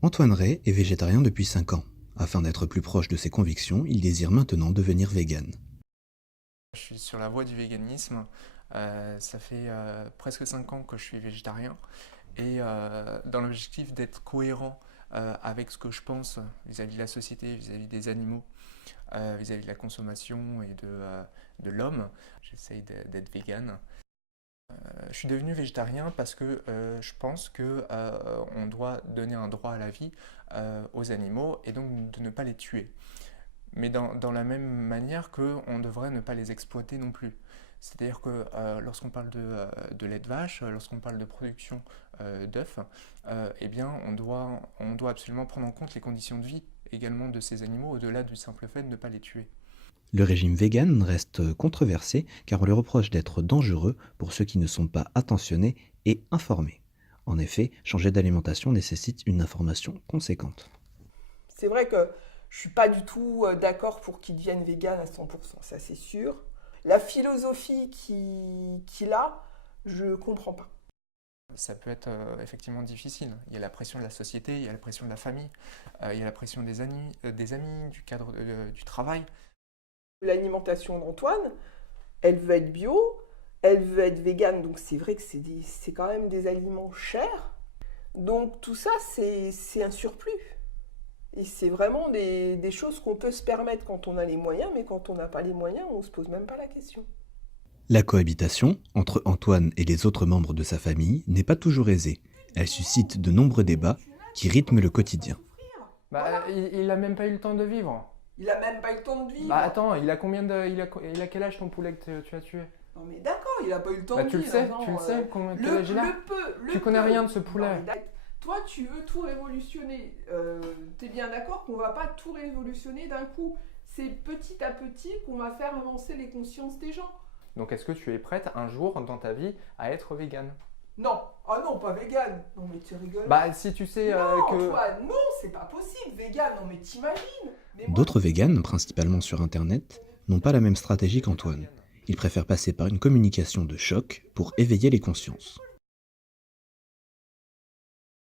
Antoine Ray est végétarien depuis 5 ans. Afin d'être plus proche de ses convictions, il désire maintenant devenir vegan. Je suis sur la voie du véganisme. Ça fait presque 5 ans que je suis végétarien. Et dans l'objectif d'être cohérent avec ce que je pense vis-à-vis de la société, vis-à-vis des animaux, vis-à-vis de la consommation et de l'homme, j'essaye d'être vegan. Je suis devenu végétarien parce que je pense que on doit donner un droit à la vie aux animaux et donc de ne pas les tuer. Mais dans la même manière qu'on devrait ne pas les exploiter non plus. C'est-à-dire que lorsqu'on parle de lait de vache, lorsqu'on parle de production d'œufs, eh bien on doit absolument prendre en compte les conditions de vie également de ces animaux, au-delà du simple fait de ne pas les tuer. Le régime vegan reste controversé car on lui reproche d'être dangereux pour ceux qui ne sont pas attentionnés et informés. En effet, changer d'alimentation nécessite une information conséquente. C'est vrai que je suis pas du tout d'accord pour qu'ils deviennent véganes à 100%, ça c'est sûr. La philosophie qu'il a, je comprends pas. Ça peut être effectivement difficile. Il y a la pression de la société, il y a la pression de la famille, il y a la pression des amis, du cadre du travail. L'alimentation d'Antoine, elle veut être bio, elle veut être végane, donc c'est vrai que c'est quand même des aliments chers. Donc tout ça, c'est un surplus. Et c'est vraiment des choses qu'on peut se permettre quand on a les moyens, mais quand on n'a pas les moyens, on ne se pose même pas la question. La cohabitation entre Antoine et les autres membres de sa famille n'est pas toujours aisée. Elle suscite de nombreux débats qui rythment le quotidien. Bah, Voilà. il a même pas eu le temps de vivre. Il a même pas eu le temps de vivre. Bah attends, il a quel âge ton poulet que tu as tué? Non mais d'accord, il a pas eu le temps Bah de tu le vivre. sais, Non, tu le sais, quel âge il a? le Tu connais peu. rien de ce Non, poulet. toi, tu veux tout révolutionner. T'es bien d'accord qu'on va pas tout révolutionner d'un coup. C'est petit à petit qu'on va faire avancer les consciences des gens. Donc est-ce que tu es prête un jour dans ta vie à être végane? Non, ah non, pas vegan. Non mais tu rigoles. Bah si tu sais non, que... Antoine, non, c'est pas possible, vegan. Non mais t'imagines. Mais moi, D'autres véganes, principalement sur Internet, n'ont pas la même stratégie qu'Antoine. Ils préfèrent passer par une communication de choc pour éveiller les consciences.